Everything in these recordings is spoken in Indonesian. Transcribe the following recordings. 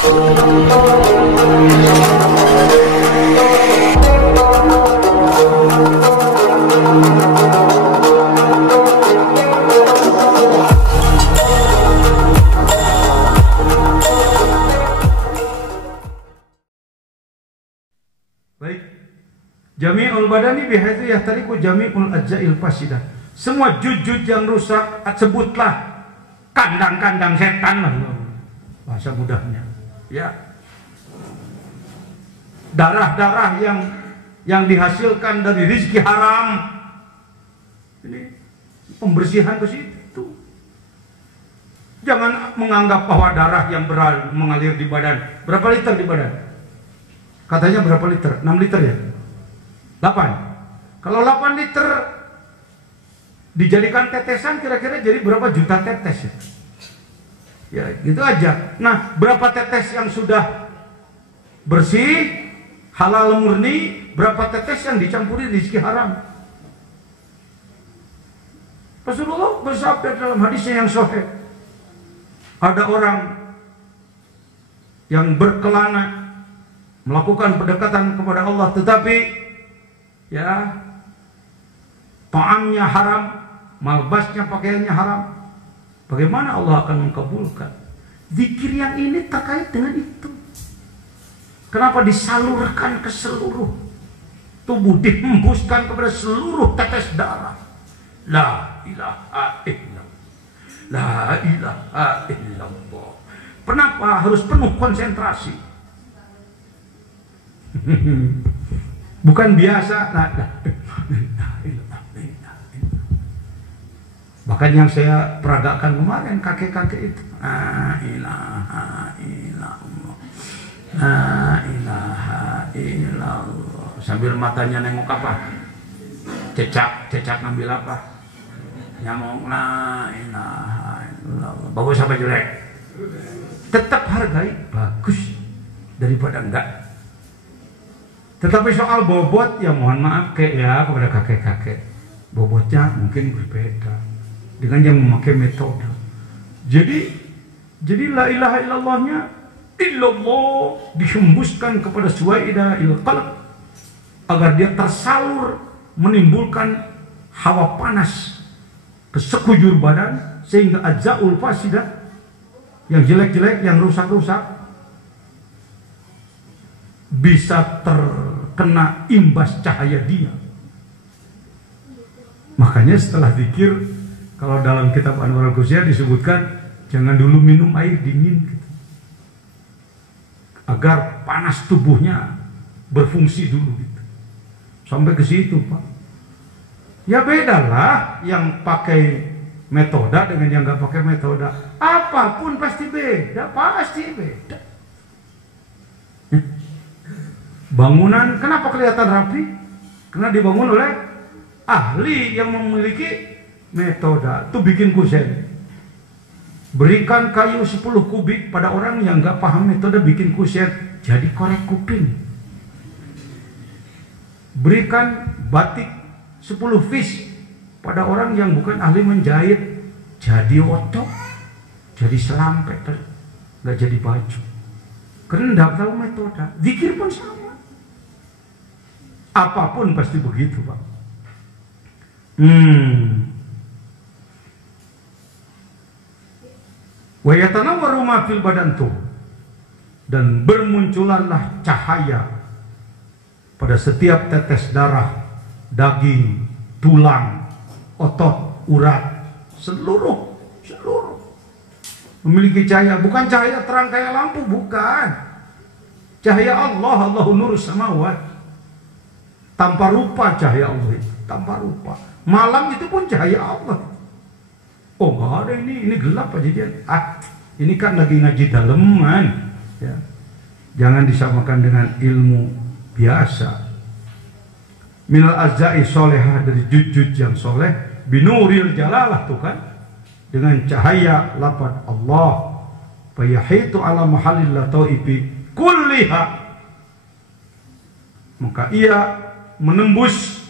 Baik. Jami'ul badani bihaitsu yahtariqu jami'ul ajza'il fasidah. Semua jujud yang rusak sebutlah kandang-kandang setan lah bahasa mudahnya. Ya. Darah-darah yang dihasilkan dari rezeki haram. Ini pembersihan ke situ. Jangan menganggap bahwa darah yang mengalir di badan. Berapa liter di badan? Katanya berapa liter? 6 liter ya? 8. Kalau 8 liter dijadikan tetesan kira-kira jadi berapa juta tetes ya? Ya gitu aja. Nah, berapa tetes yang sudah bersih, halal murni, berapa tetes yang dicampuri rezeki haram? Rasulullah bersabda dalam hadisnya yang sahih, ada orang yang berkelana melakukan pendekatan kepada Allah, tetapi ya ta'amnya haram, malbasnya, pakaiannya haram. Bagaimana Allah akan mengabulkan? Zikir yang ini terkait dengan itu. Kenapa disalurkan ke seluruh tubuh, dihembuskan kepada seluruh tetes darah? La ilaha illallah, la ilaha illallah. Kenapa harus penuh konsentrasi? Bukan biasa. Bahkan yang saya peragakan kemarin kakek-kakek itu, la ilaha illallah, la ilaha illallah, sambil matanya nengok apa? Cecak ngambil apa? Nyamuk, la ilaha illallah. Bagus apa jelek? Tetap hargai bagus daripada enggak. Tetapi soal bobot, ya mohon maaf kepada kakek-kakek, bobotnya mungkin berbeda dengan yang memakai metode. Jadi la ilaha illallahnya illallah dihembuskan kepada suwaidil qalb agar dia tersalur menimbulkan hawa panas ke sekujur badan, sehingga ajzaul fasidah, yang jelek-jelek, yang rusak-rusak, bisa terkena imbas cahaya dia. Makanya setelah zikir, kalau dalam kitab Anwarul Ghausiyah disebutkan jangan dulu minum air dingin gitu, agar panas tubuhnya berfungsi dulu gitu. Sampai ke situ, Pak. Ya bedalah yang pakai metode dengan yang nggak pakai metode. Apapun pasti beda, pasti beda. Bangunan kenapa kelihatan rapi? Karena dibangun oleh ahli yang memiliki metode. Tuh bikin kusen. Berikan kayu 10 kubik pada orang yang nggak paham metode bikin kusen, jadi korek kuping. Berikan batik 10 piece pada orang yang bukan ahli menjahit, jadi otok, jadi selampet, nggak jadi baju. Karena nggak tahu metode. Zikir pun sama. Apapun pasti begitu, Pak. Wa yatanawwaru ma fil badan tuh, dan bermunculanlah cahaya pada setiap tetes darah, daging, tulang, otot, urat, seluruh memiliki cahaya. Bukan cahaya terang kayak lampu, bukan. Cahaya Allah, Allahu nurus samawat. Tanpa rupa cahaya Allah itu, tanpa rupa. Malam itu pun cahaya Allah. Oh nggak ada, ini gelap aja dia. Ini kan lagi ngaji daleman, ya. Jangan disamakan dengan ilmu biasa. Minal azza'i solehah, dari jujud yang soleh, binuril jalalah tuh kan, dengan cahaya lafaz Allah, fayahitu ala mahallil lataifi kulliha, maka ia menembus,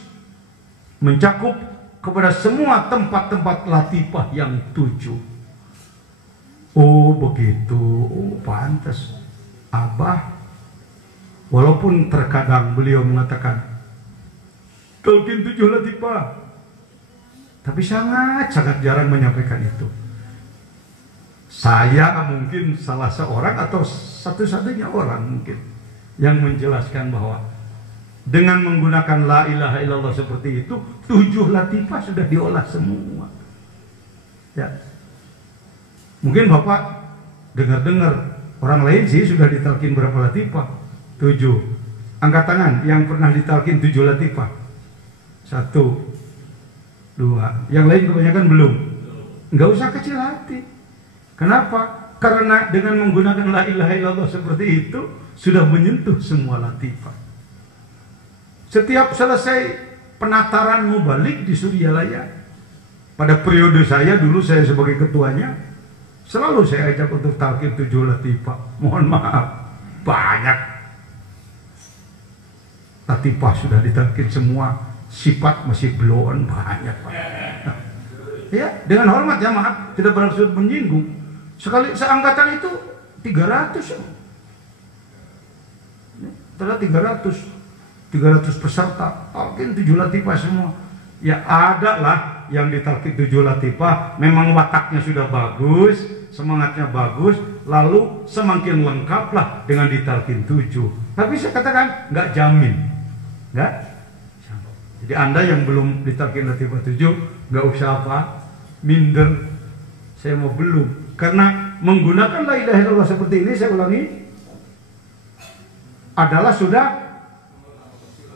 mencakup kepada semua tempat-tempat latifah yang 7. Oh begitu, oh pantas. Abah, walaupun terkadang beliau mengatakan talqin 7 latifah, tapi sangat jarang menyampaikan itu. Saya mungkin salah seorang atau satu-satunya orang mungkin yang menjelaskan bahwa dengan menggunakan la ilaha illallah seperti itu, 7 latifah sudah diolah semua. Ya. Mungkin Bapak dengar-dengar orang lain sih sudah ditalkin berapa latifah? 7. Angkat tangan yang pernah ditalkin 7 latifah. 1, 2. Yang lain kebanyakan belum. Enggak usah kecil hati. Kenapa? Karena dengan menggunakan la ilaha illallah seperti itu sudah menyentuh semua latifah. Setiap selesai penataran mubalik di Suryalaya, pada periode saya dulu, saya sebagai ketuanya, selalu saya ajak untuk talqin 7 latifah. Mohon maaf, banyak latifah sudah ditalqin semua, sifat masih belum banyak, Pak. Ya, dengan hormat ya, maaf, tidak bermaksud menyinggung. Sekali seangkatan itu 300. Telah 300 peserta talqin 7 latifah semua. Ya ada lah yang ditalqin 7 latifah memang wataknya sudah bagus, semangatnya bagus, lalu semakin lengkaplah dengan ditalqin 7. Tapi saya katakan nggak jamin, nggak. Jadi Anda yang belum ditalqin latifah 7 nggak usah minder. Saya mau belum, karena menggunakan la ilaha illallah seperti ini, saya ulangi, adalah sudah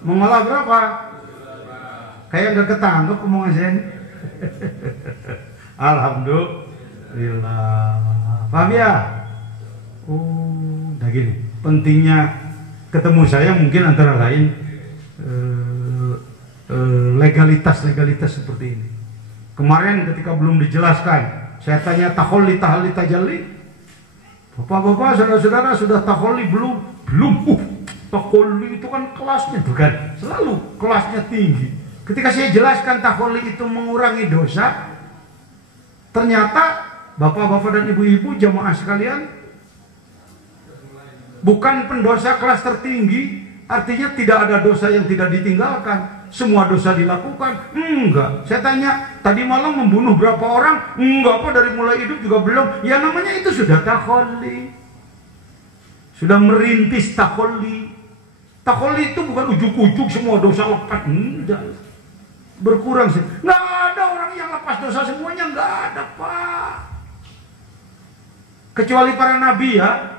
mengolah berapa? Kayak nggak ketangkep omongan saya. Alhamdulillah. Paham ya? Oh, udah gini. Pentingnya ketemu saya mungkin antara lain legalitas seperti ini. Kemarin ketika belum dijelaskan, saya tanya taholli tajalli. Bapak-bapak, saudara-saudara sudah taholli belum? Belum. Taholli itu kan kelasnya tuh kan, selalu kelasnya tinggi. Ketika saya jelaskan taholli itu mengurangi dosa, ternyata bapak-bapak dan ibu-ibu jamaah sekalian, bukan pendosa kelas tertinggi, artinya tidak ada dosa yang tidak ditinggalkan, semua dosa dilakukan. Enggak. Saya tanya, tadi malam membunuh berapa orang? Enggak, apa dari mulai hidup juga belum. Ya namanya itu sudah taholli, sudah merintis taholli. Taholli itu bukan ujuk-ujuk semua dosa lepas, enggak. Berkurang sih. Nggak ada orang yang lepas dosa semuanya, nggak ada, Pak. Kecuali para nabi ya.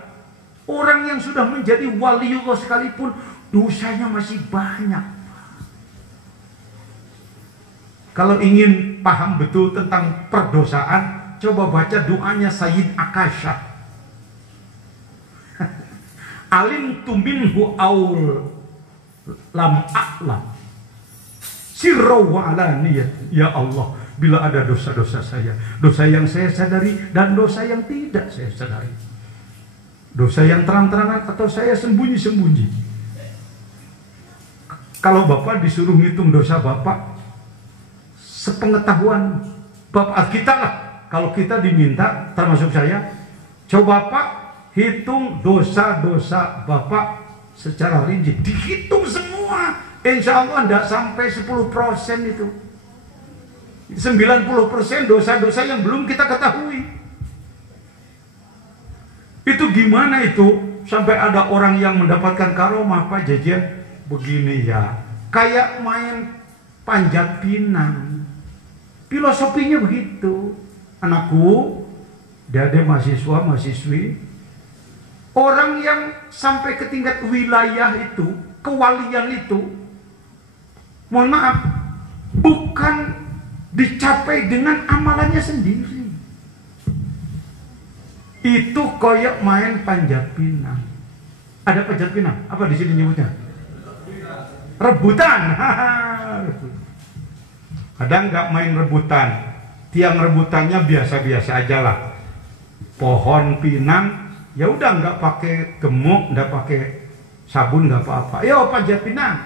Orang yang sudah menjadi waliullah sekalipun dosanya masih banyak, Pak. Kalau ingin paham betul tentang perdosaan, coba baca doanya Sayyid Akasha. Alim tu minhu aul lam a'lam sirra wa alaniyah. Ya Allah, bila ada dosa-dosa saya, dosa yang saya sadari dan dosa yang tidak saya sadari, dosa yang terang-terangan atau saya sembunyi-sembunyi. Kalau Bapak disuruh ngitung dosa Bapak, sepengetahuan Bapak kita lah. Kalau kita diminta, termasuk saya, coba Bapak hitung dosa-dosa Bapak secara rinci, dihitung semua. Insya Allah tidak sampai 10% itu. 90% dosa-dosa yang belum kita ketahui. Itu gimana itu? Sampai ada orang yang mendapatkan karomah, Pak Jajan. Begini ya, kayak main panjat pinang. Filosofinya begitu. Anakku, dia mahasiswa, mahasiswi, orang yang sampai ke tingkat wilayah itu, kewalian itu, mohon maaf, bukan dicapai dengan amalannya sendiri. Itu koyok main panjat pinang. Ada panjat pinang? Apa di sini nyebutnya? Rebutan. Kadang nggak main rebutan. Tiang rebutannya biasa-biasa aja lah. Pohon pinang, ya udah nggak pakai gemuk, nggak pakai sabun, nggak apa-apa. Yo panjat pinang.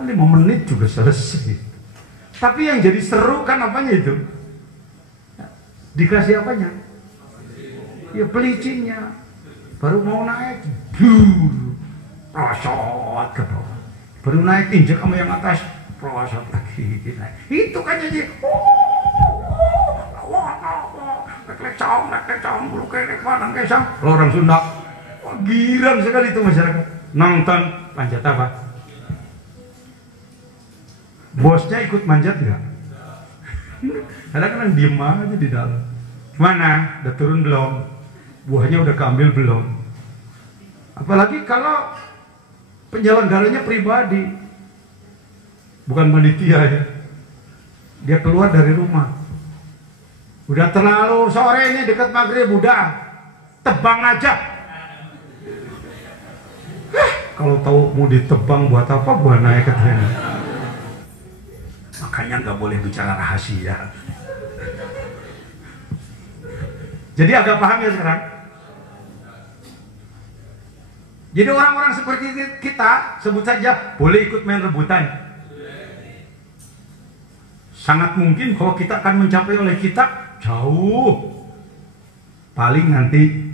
5 menit juga selesai. Tapi yang jadi seru kan apanya itu? Dikasih apanya? Ya pelicinnya. baru mau naik, prosot ke bawah. Baru naik injek sama yang atas, prosot lagi naik. Itu kan jadi lecong, bulu kelek panang kesang. Orang Sunda, girang sekali itu masyarakat. Nonton panjat apa? Bosnya ikut manjat nggak? Kadang-kadang diem aja di dalam. Mana? Udah turun belum? Buahnya udah keambil belum? Apalagi kalau penyelenggaranya pribadi, bukan panitia ya. Dia keluar dari rumah. Udah terlalu sore ini dekat maghrib, udah tebang aja. Kalau tahu mau ditebang buat apa, buat naik ke tren. Makanya nggak boleh bicara rahasia. Jadi agak paham ya sekarang. Jadi orang-orang seperti kita, sebut saja boleh ikut main rebutan. Sangat mungkin kalau kita akan mencapai oleh kita jauh. Paling nanti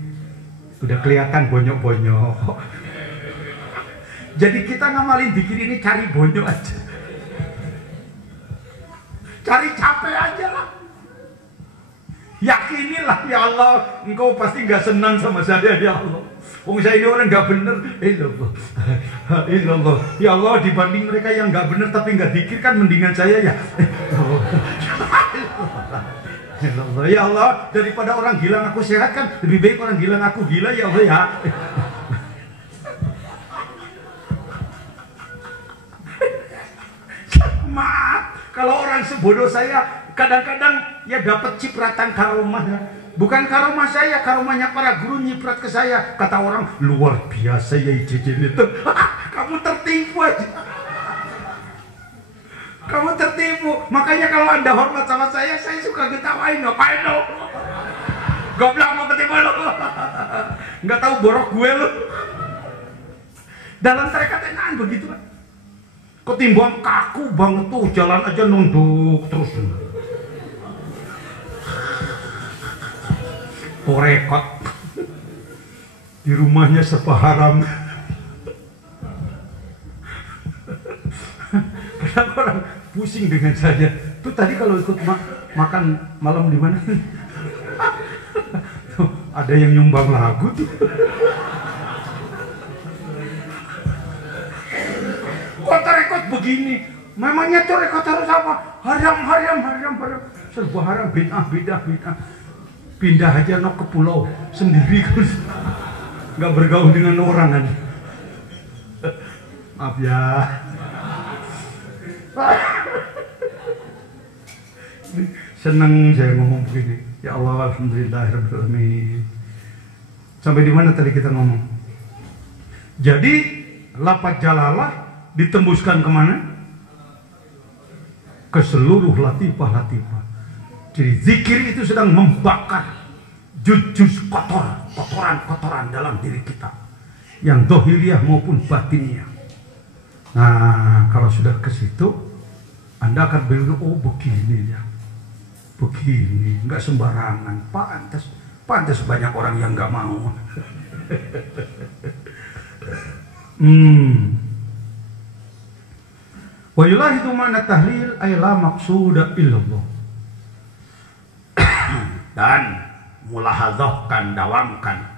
udah kelihatan bonyok-bonyok. Jadi kita ngamalin bikin ini cari bonyok aja. Cari capek aja lah. Yakinilah ya Allah, engkau pasti nggak senang sama saya ya Allah. Wong saya ini orang nggak bener, illallah, ya Allah dibanding mereka yang nggak bener tapi nggak dikir kan mendingan saya ya. Illallah, ya Allah daripada orang gila aku sehat kan lebih baik orang gila aku gila ya Allah ya. Maaf, kalau orang sebodoh saya kadang-kadang ya dapat cipratan karomah ya. Bukan karomah saya, karomahnya para guru nyiprat ke saya. Kata orang luar biasa ya Ijejen itu. Kamu tertipu aja. Kamu tertipu. Makanya kalau Anda hormat sama saya suka ketawain. Ngapain lo? Goblok mau ketipu lo. Nggak tahu borok gue lo. Dalam tarekat enakan begitu kan. Ketimbang kaku banget tuh, jalan aja nunduk terus. Korekot di rumahnya serba haram. Kadang orang pusing dengan saya. Tuh tadi kalau ikut makan malam di mana? Tuh, ada yang nyumbang lagu tuh. Kok rekod begini? Memangnya tuh rekod harus apa? Haram. Serba haram, bid'ah. Pindah aja ke pulau sendiri kan, nggak bergaul dengan orang kan. Maaf ya. Senang saya ngomong begini. Ya Allah, alhamdulillahirobbilalamin. Sampai di mana tadi kita ngomong? Jadi lafaz jalalah ditembuskan kemana? Ke seluruh latifah. Jadi zikir itu sedang membakar juz-juz kotoran dalam diri kita, yang dohiriyah maupun batiniah. Nah, kalau sudah ke situ, Anda akan berpikir, oh begini ya, begini, nggak sembarangan, pantas banyak orang yang nggak mau. Wa yulahidu mana tahlil ay la maqsuda illallah. Dan mulahadzahkan, dawamkan,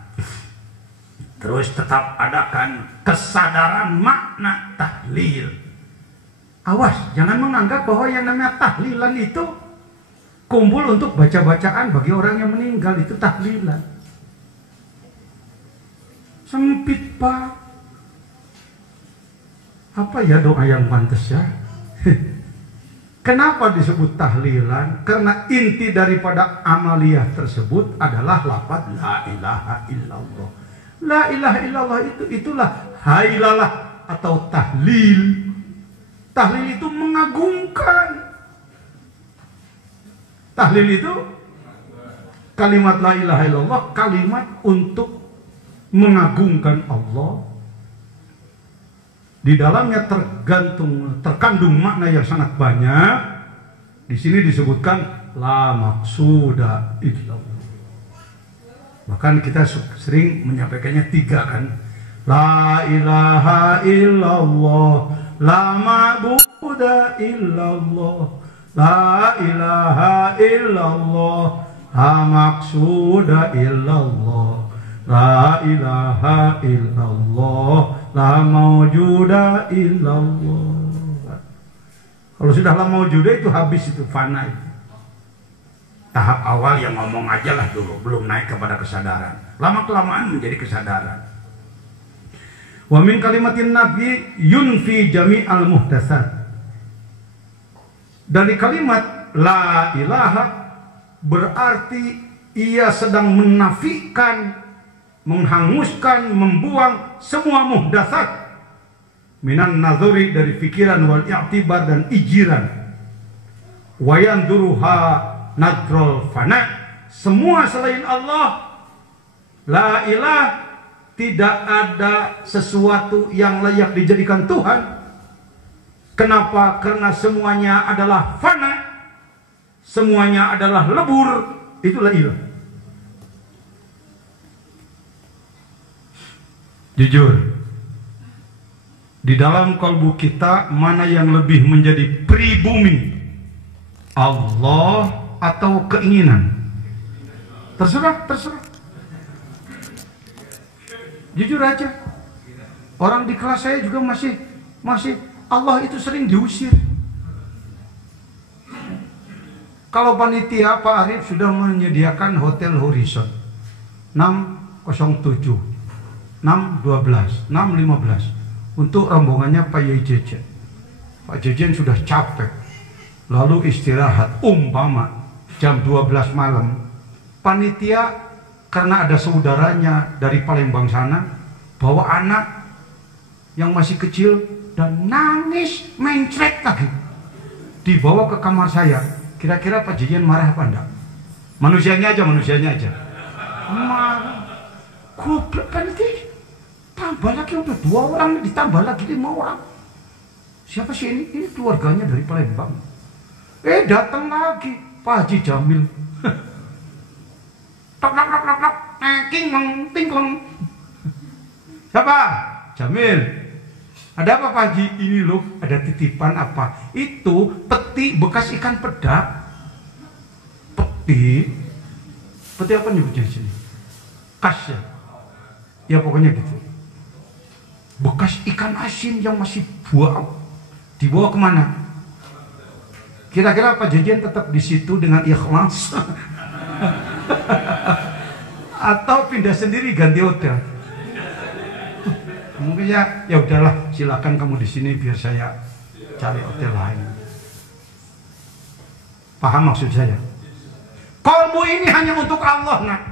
terus tetap adakan kesadaran makna tahlil. Awas, jangan menganggap bahwa yang namanya tahlilan itu kumpul untuk baca-bacaan bagi orang yang meninggal. Itu tahlilan sempit Pak. Apa ya doa yang pantas ya? Kenapa disebut tahlilan? Karena inti daripada amaliyah tersebut adalah lafaz la ilaha illallah. La ilaha illallah itulah hailalah atau tahlil. Tahlil itu mengagungkan. Tahlil itu kalimat la ilaha illallah, kalimat untuk mengagungkan Allah. Di dalamnya terkandung makna yang sangat banyak. Di sini disebutkan la maqsuda illallah. Bahkan kita sering menyampaikannya 3 kan. La ilaha illallah, la ma'budu illallah, la ilaha illallah, la maqsuda illallah, la ilaha illallah, la mawjuda illallah. Kalau sudah la mawjuda itu habis, itu fana itu. Tahap awal yang ngomong aja lah dulu, belum naik kepada kesadaran. Lama-kelamaan menjadi kesadaran. Wa min kalimatin nabi yunfi jami'al muhdatsat. Dari kalimat la ilaha berarti ia sedang menafikan, menghanguskan, membuang semua muhdatsat. Minan nazari, dari pikiran, wal i'tibar, dan ijiran. Wa yanduruha nadrul fana, semua selain Allah. La ilah, tidak ada sesuatu yang layak dijadikan Tuhan. Kenapa? Karena semuanya adalah fana, semuanya adalah lebur. Itulah ilah. Jujur, di dalam kalbu kita mana yang lebih menjadi pribumi, Allah atau keinginan? Terserah. Jujur aja, orang di kelas saya juga masih Allah itu sering diusir. Kalau panitia Pak Arif sudah menyediakan Hotel Horizon 607, 612, 615 untuk rombongannya Pak Yai Jejen. Pak Jejen sudah capek, lalu istirahat, umpama jam 12 malam, panitia karena ada saudaranya dari Palembang sana bawa anak yang masih kecil dan nangis mencret lagi, dibawa ke kamar saya. Kira-kira Pak Jejen marah apa enggak? Manusianya aja marah. Goblok panitia, tambah lagi udah 2 orang, ditambah lagi 5 orang. Siapa sih ini? Ini keluarganya dari Palembang. Datang lagi Pak Haji Jamil. Tok, tingklong. Siapa? Jamil. Ada apa Pak Haji? Ini loh, ada titipan apa? Itu peti bekas ikan pedak. Peti apa nyebutnya di sini? Kas ya? Ya pokoknya gitu. Bekas ikan asin yang masih buah. Dibawa kemana? Kira-kira Pak Jejen tetap di situ dengan ikhlas? Atau pindah sendiri ganti hotel? Mungkin ya udahlah, silakan kamu di sini biar saya cari hotel lain. Paham maksud saya? Kalbu ini hanya untuk Allah, nak.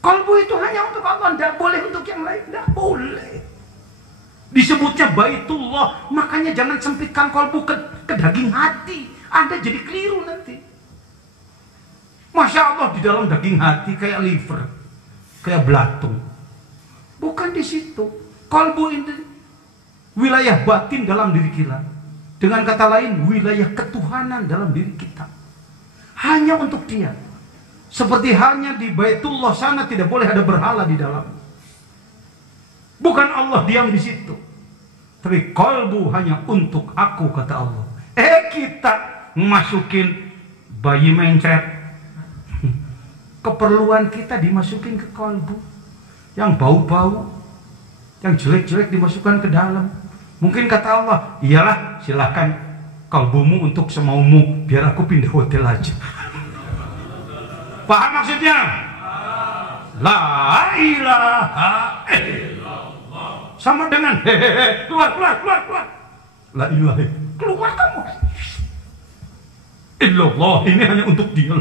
Kalbu itu hanya untuk Allah, tidak boleh untuk yang lain, tidak boleh. Disebutnya Baitullah, makanya jangan sempitkan kalbu ke daging hati. Anda jadi keliru nanti. Masya Allah, di dalam daging hati kayak liver, kayak belatung. Bukan di situ. Kalbu ini wilayah batin dalam diri kita. Dengan kata lain, wilayah ketuhanan dalam diri kita. Hanya untuk Dia. Seperti hanya di Baitullah sana tidak boleh ada berhala di dalam. Bukan Allah diam di situ. Tapi kalbu hanya untuk aku, kata Allah. Kita masukin bayi mencret. Keperluan kita dimasukin ke kalbu. Yang bau-bau, yang jelek-jelek dimasukkan ke dalam. Mungkin kata Allah, iyalah silahkan kalbumu untuk semaumu, biar aku pindah hotel aja. Paham maksudnya? La ilaha illallah sama dengan keluar. La ilaha, keluar kamu. Illallah ini hanya untuk Dia.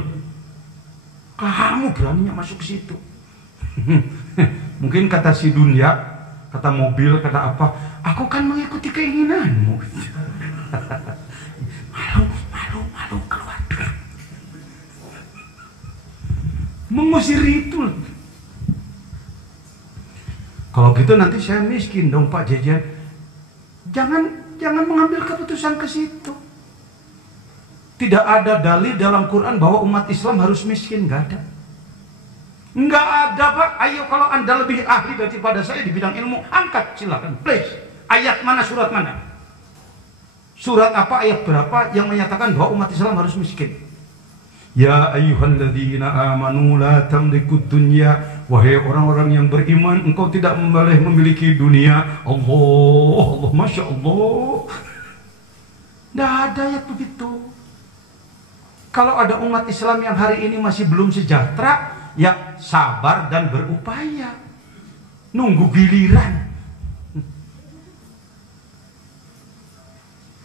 Kamu beraninya masuk ke situ. Mungkin kata si dunia, kata mobil, kata apa, aku kan mengikuti keinginanmu. Malu, keluar. Mengusir itu. Kalau gitu nanti saya miskin dong Pak Jejen. Jangan mengambil keputusan ke situ. Tidak ada dalil dalam Quran bahwa umat Islam harus miskin, nggak ada. Nggak ada, Pak. Ayo, kalau Anda lebih ahli daripada saya di bidang ilmu, angkat silakan, please. Ayat mana, surat mana? Surat apa, ayat berapa yang menyatakan bahwa umat Islam harus miskin? Ya ayyuhalladzina amanu la tamlikud dunya. Wahai orang-orang yang beriman, engkau tidak boleh memiliki dunia. Allah, Masya Allah. Tidak ada ayat begitu. Kalau ada umat Islam yang hari ini masih belum sejahtera, ya sabar dan berupaya. Nunggu giliran.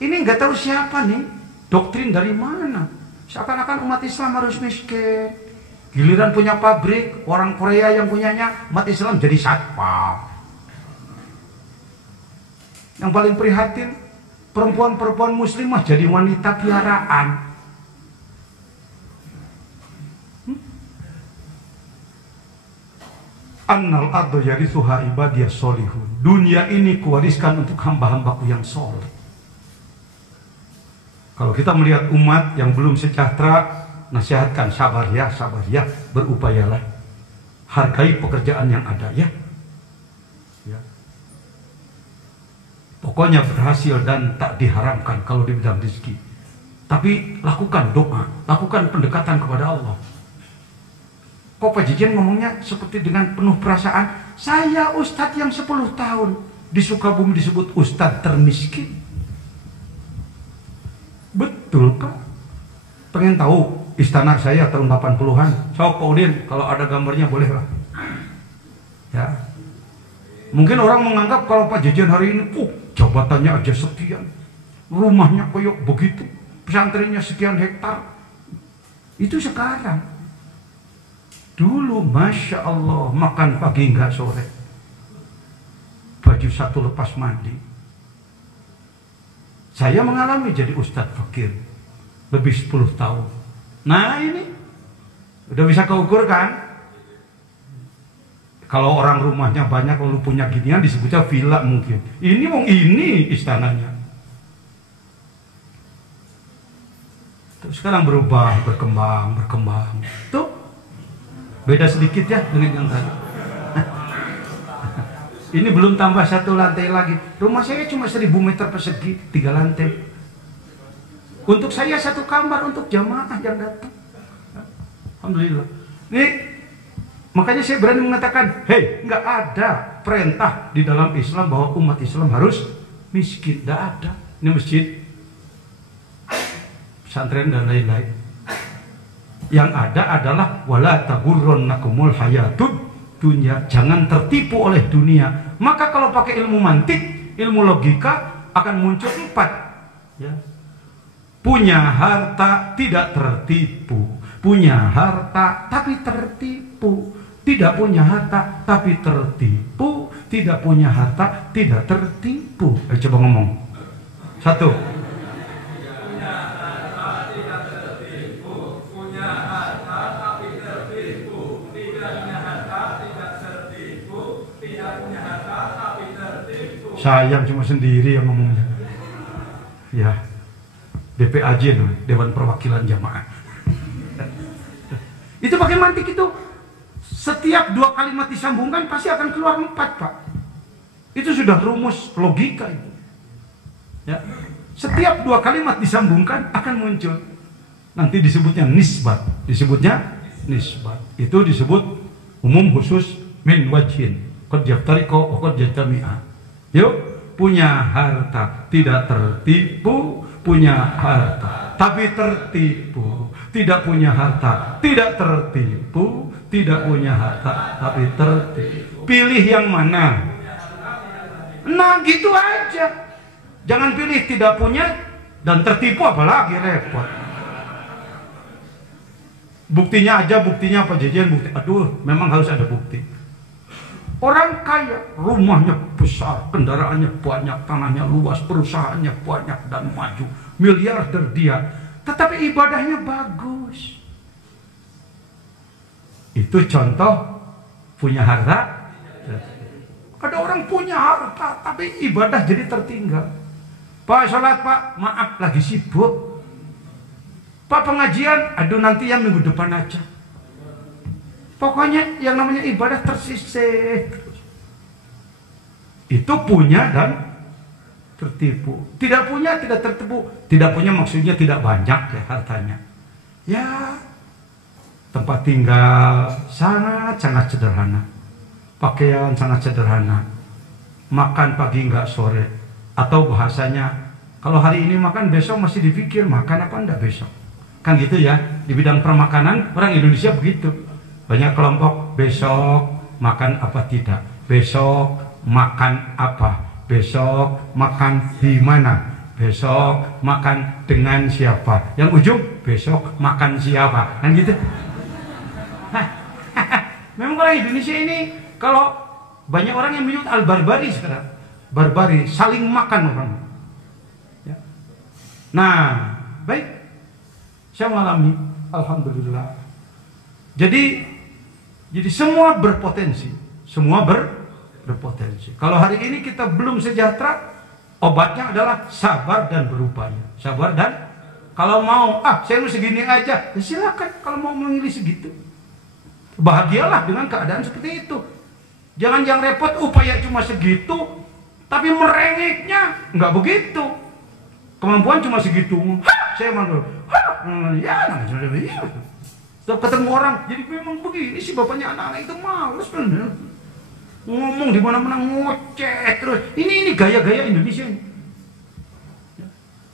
Ini nggak tahu siapa nih, doktrin dari mana. Seakan-akan umat Islam harus miskin. Giliran punya pabrik, orang Korea yang punyanya, umat Islam jadi satpam. Yang paling prihatin, perempuan-perempuan muslimah jadi wanita piaraan. Annal ardo yarithuha ibadiyas solihun. Dunia ini kuwariskan untuk hamba-hambaku yang soleh. Kalau kita melihat umat yang belum sejahtera, nasihatkan sabar ya, berupayalah. Hargai pekerjaan yang ada ya. Pokoknya berhasil dan tak diharamkan kalau di bidang rezeki. Tapi lakukan doa, lakukan pendekatan kepada Allah. Kok Pak Jejen ngomongnya seperti dengan penuh perasaan? Saya ustadz yang 10 tahun di Sukabumi disebut ustadz termiskin. Betul Pak. Pengen tahu istana saya tahun 80-an? Sok Pak Udin, kalau ada gambarnya boleh lah. Ya. Mungkin orang menganggap kalau Pak Jejen hari ini, jabatannya aja sekian, rumahnya koyok begitu, pesantrennya sekian hektar. Itu sekarang. Dulu Masya Allah makan pagi enggak sore, baju satu lepas mandi. Saya mengalami jadi ustadz fakir lebih 10 tahun. Nah ini udah bisa keukur kan? Kalau orang rumahnya banyak lalu punya ginian disebutnya villa mungkin. Ini istananya. Terus sekarang berubah, berkembang. Tuh beda sedikit ya dengan yang tadi. Ini belum tambah 1 lantai lagi. Rumah saya cuma 1000 meter persegi, 3 lantai. Untuk saya 1 kamar untuk jamaah yang datang. Alhamdulillah. Nih, makanya saya berani mengatakan, hei, nggak ada perintah di dalam Islam bahwa umat Islam harus miskin. Nggak ada. Ini masjid, pesantren dan lain-lain. Yang ada adalah wala tagurrannakumul hayatud dunya. Jangan tertipu oleh dunia. Maka kalau pakai ilmu mantik, ilmu logika akan muncul 4. Ya. Punya harta tidak tertipu. Punya harta tapi tertipu. Tidak punya harta tapi tertipu. Tidak punya harta tidak tertipu. Ayo coba ngomong. 1. Sayang cuma sendiri yang ngomongnya. Ya, DPAJ, Dewan Perwakilan Jamaah. Itu pakai mantik itu. Setiap 2 kalimat disambungkan pasti akan keluar 4, Pak. Itu sudah rumus logika itu. Ya. Setiap 2 kalimat disambungkan akan muncul. Nanti disebutnya nisbat. Itu disebut umum khusus min wajhin. Qad yaftariqu wa qad yajtami'a. Yuk, punya harta tidak tertipu, punya harta tapi tertipu. Tidak punya harta tidak tertipu, tidak punya harta tapi tertipu. Pilih yang mana? Nah, gitu aja. Jangan pilih tidak punya dan tertipu, apalagi repot. Buktinya Pak Jejen, bukti. Aduh, memang harus ada bukti. Orang kaya, rumahnya besar, kendaraannya banyak, tanahnya luas, perusahaannya banyak dan maju, miliarder dia, tetapi ibadahnya bagus. Itu contoh punya harta. Ada orang punya harta, tapi ibadah jadi tertinggal. Pak, sholat Pak, maaf lagi sibuk. Pak pengajian, aduh nanti yang minggu depan aja. Pokoknya yang namanya ibadah tersisih. Itu punya dan tertipu. Tidak punya tidak tertipu. Tidak punya maksudnya tidak banyak ya hartanya. Ya tempat tinggal sangat sederhana. Pakaian sangat sederhana. Makan pagi enggak sore. Atau bahasanya kalau hari ini makan besok masih dipikir makan apa enggak besok. Kan gitu ya, di bidang permakanan orang Indonesia begitu. Banyak kelompok besok makan apa tidak, besok makan apa, besok makan di mana, besok makan dengan siapa, yang ujung besok makan siapa, kan gitu. Memang orang Indonesia ini kalau banyak orang yang menyebut al-barbari sekarang, barbari, saling makan orang. Ya. Nah, baik. Saya mengalami, alhamdulillah. Jadi semua berpotensi, semua berpotensi. Kalau hari ini kita belum sejahtera, obatnya adalah sabar dan berupaya. Sabar dan kalau mau, saya mau segini aja, ya silakan. Kalau mau memilih segitu, bahagialah dengan keadaan seperti itu. Jangan yang repot, upaya cuma segitu, tapi merengeknya nggak begitu. Kemampuan cuma segitu, saya mau ya namanya. Setiap ketemu orang, jadi memang begini sih bapaknya anak-anak itu males bener. Ngomong di mana-mana ngoceh terus. Ini gaya-gaya Indonesia ini.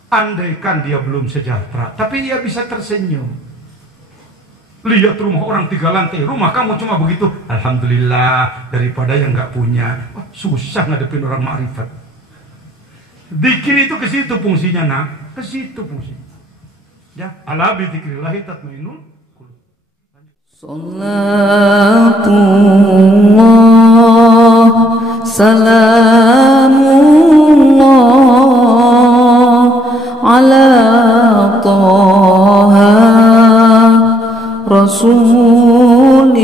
Andaikan dia belum sejahtera, tapi dia bisa tersenyum. Lihat rumah orang 3 lantai, rumah kamu cuma begitu. Alhamdulillah, daripada yang nggak punya. Susah ngadepin orang ma'rifat. Zikir itu ke situ fungsinya, nak. Ke situ fungsinya. Ya, ala bi dzikrillahi tatmainnul qulub. Salatullah salamullah ala taha rasulillah